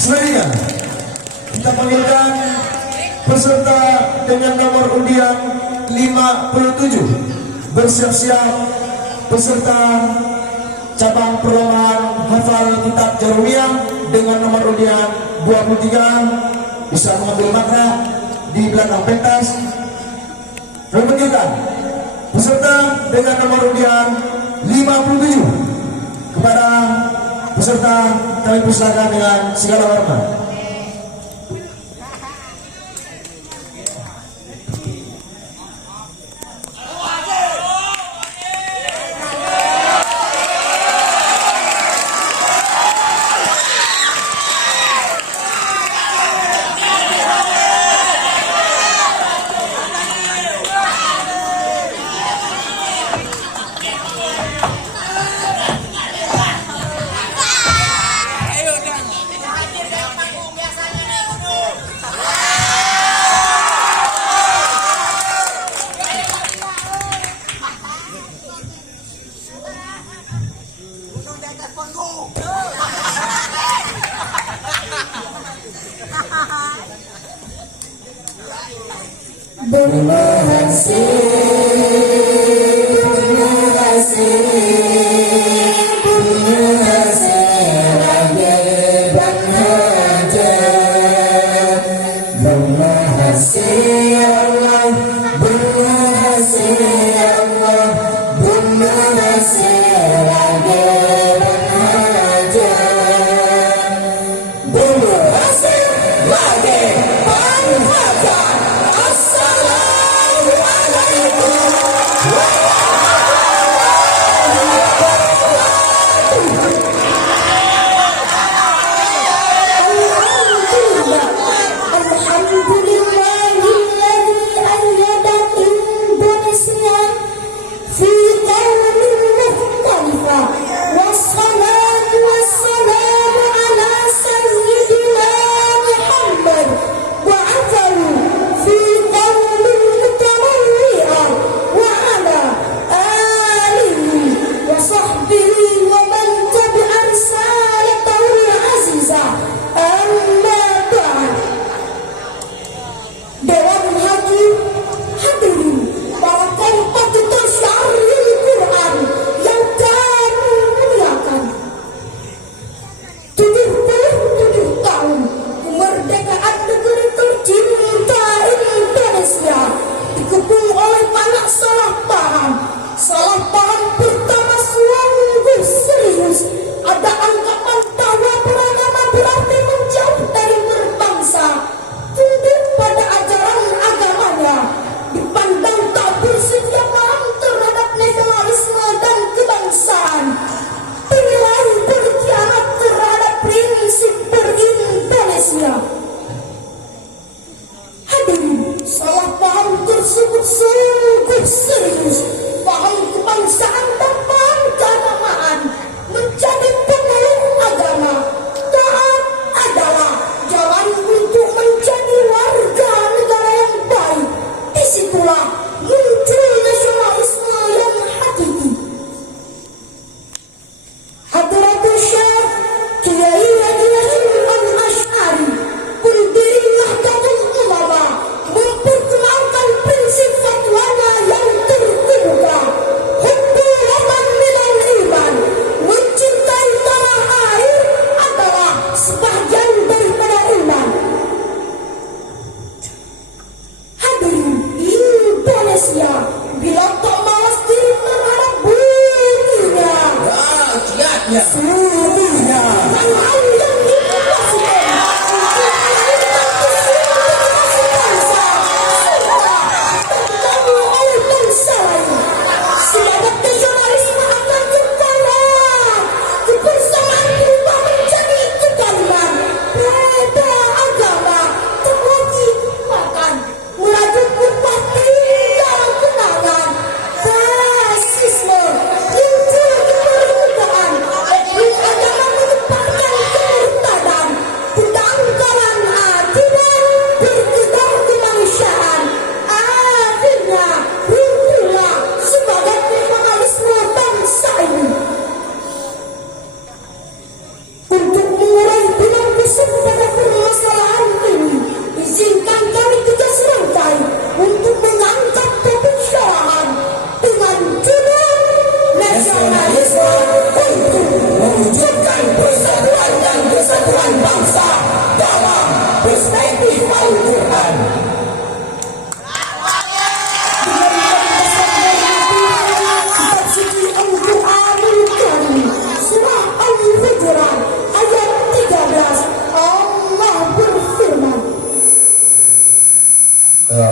Selanjutnya kita panggilkan peserta dengan nomor undian 57. Bersiap-siap peserta cabang perlombaan hafal kitab Jarumiyah dengan nomor undian 23 bisa mengambil makna di belakang pentas. Kami panggilkan peserta dengan nomor undian 57. Kepada peserta kami persilakan dengan segala hormat.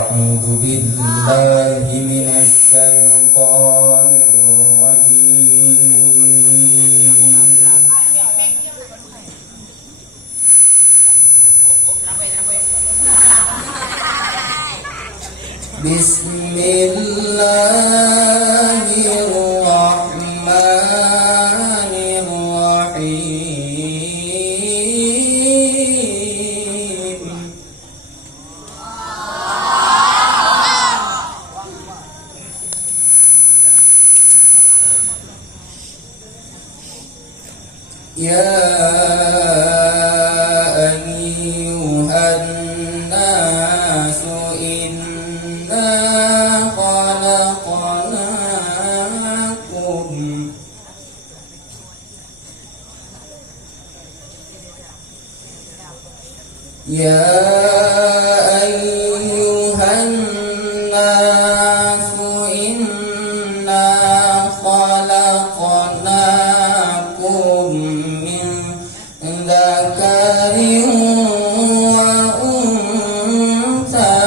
أعوذ بالله من الشيطان الرجيم. بسم الله الرحمن الرحيم. يا أيها الناس إنا خلقناكم من ذكر وأنثى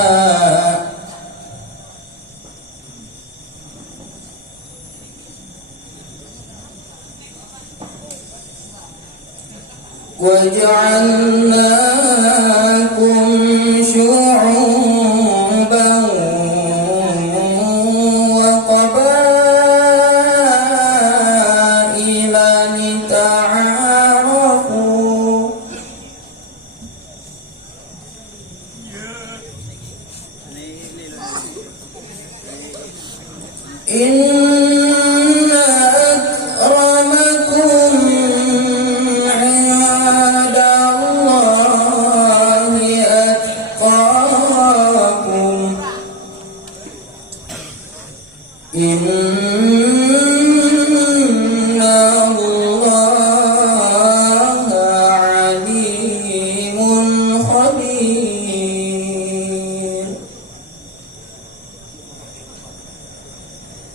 وجعلناكم شعوبا وقبائل لتعارفوا إن أكرمكم عند الله أتقاكم إن الله عليم خبير.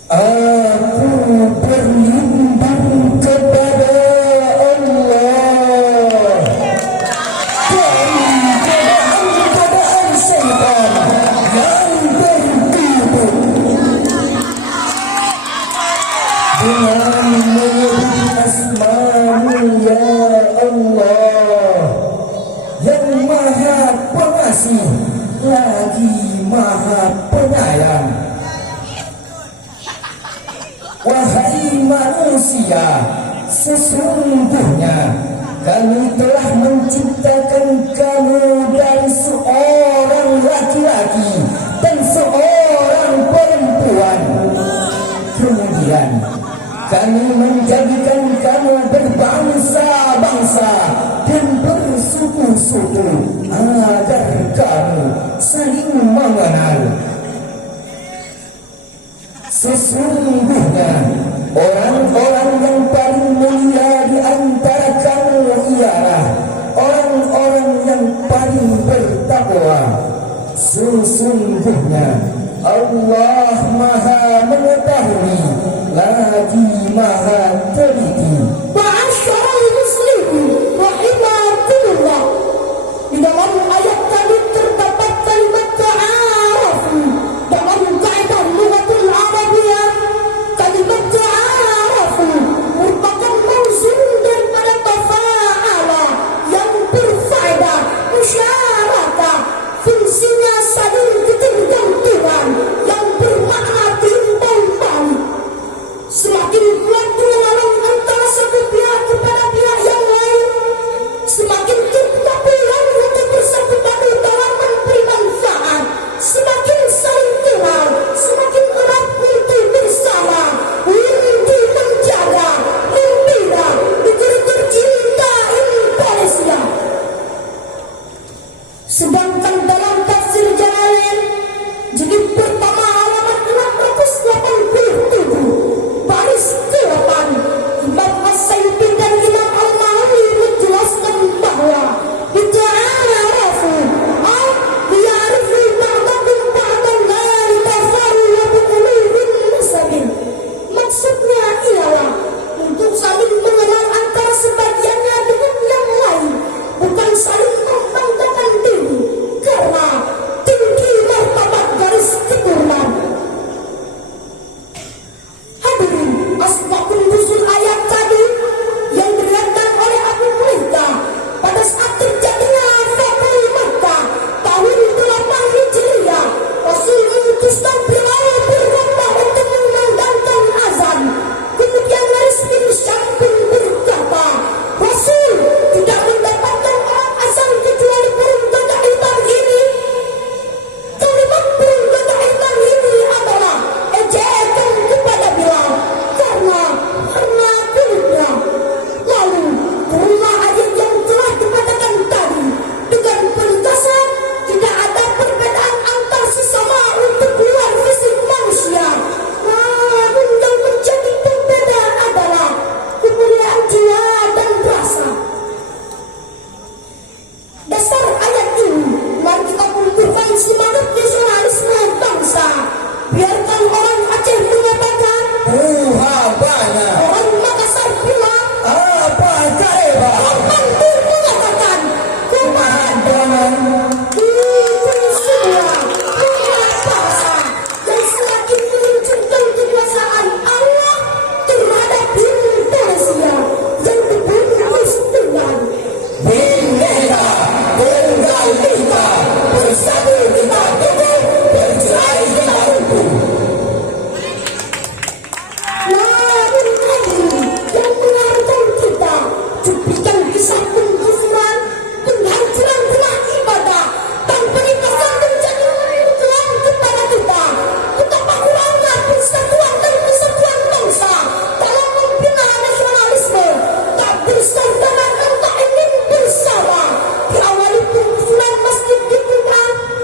Aku berlindung kepada Allah dari godaan syaitan yang bertipu dengan menyebut asma-Mu ya Allah yang Maha Pengasih lagi Maha Penyayang. Wahai manusia, sesungguhnya kami telah menciptakan kamu dari seorang laki-laki dan seorang perempuan. Kemudian kami menjadikan kamu berbangsa-bangsa dan bersuku-suku agar kamu saling mengenal. Sesungguhnya orang-orang yang paling mulia di antara kamu ialah orang-orang yang paling bertakwa. Sesungguhnya Allah Maha Mengetahui lagi Maha Teliti. Ma'asyiral muslimin rahimakumullah. Di dalam ayat tadi terdapat kalimat ta'arafu. Dalam kaidah lughatul Arabiyah, kalimat ta'arafu merupakan mauzun daripada tafa'ala yang berfaedah musyarakah. Fungsinya saling ketergantungan yang bermakna timbal balik. Semakin kuat pengenalan antara satu pihak kepada pihak yang lain, semakin kita peluang untuk bersatu padu dalam memberi manfaat. Semakin saling kenal, semakin erat untuk bersama, untuk menjaga, membina negeri tercinta Indonesia. Sedangkan dalam tafsir Jalalain, jilid pertama halaman 687 baris ke-8, Imam As-Sayyidi dan Imam Al-Mahalli menjelaskan bahwa bita'arafu liya'rifu ba'dakum ba'dan la yatafaru wa biqulubin musabin. Maksudnya ialah untuk saling mengenal antara sebagiannya dengan yang lain, bukan saling membanggakan diri. Karena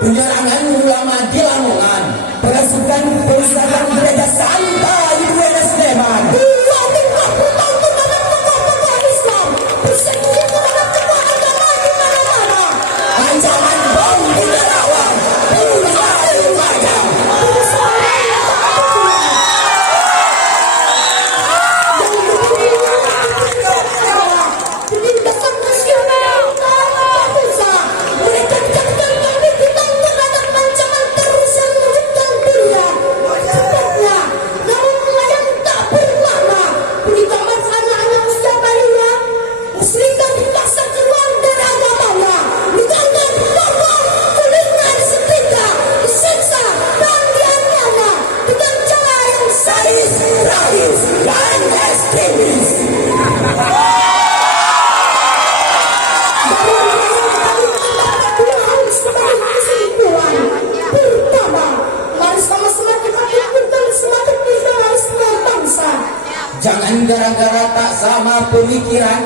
penyerangan ulama di Lamongan, pasukan perusahaan gereja Santa di Buenos Sleman, ancaman bom di Karawang, Pulau Lumajang. Penindasan nasional Bangsa. Mereka jadikan kami ditang terhadap ancaman terus yang menyebabkan dunia. Cepatnya, namun melayang tak bermakna. Penikaman anak yang usia bayinya, muslimkan dipaksa keluar dari agamanya, diganggar, dibakar, kulitnya disetrika, disiksa, dan dianiaya dengan cara yang sadis, tragis, dan ekstremis. Pertama, mari sama-sama kita pikirkan semakin pluralisme bangsa. Jangan gara-gara tak sama pemikiran,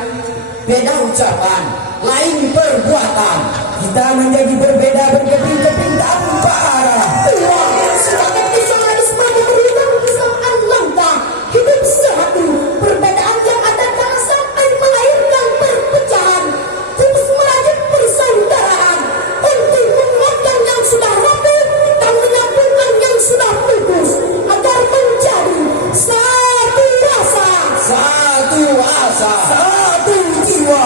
beda ucapan, lain perbuatan, kita menjadi berbeda berkeping-keping tanpa arah. Dua, semakin pluralisme memberikan kesamaan langkah hidup sehati. Perbedaan yang ada jangan sampai melahirkan perpecahan. Terus merajut persaudaraan untuk menguatkan yang sudah rapuh dan menyambungkan yang sudah putus agar menjadi satu rasa. Satu asa, satu jiwa.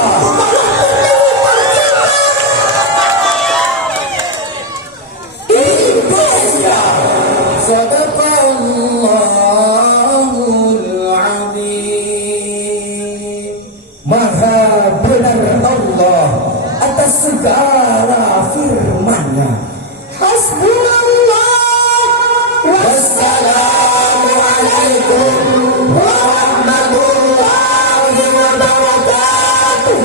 Indonesia. Sadaqallahul azim. Maha benar Allah atas segala firman-Nya. Hasbunallah. Wassalamualaikum warahmatullahi wabarakatuh.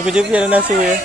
Cukup-cukup ada nasi ya.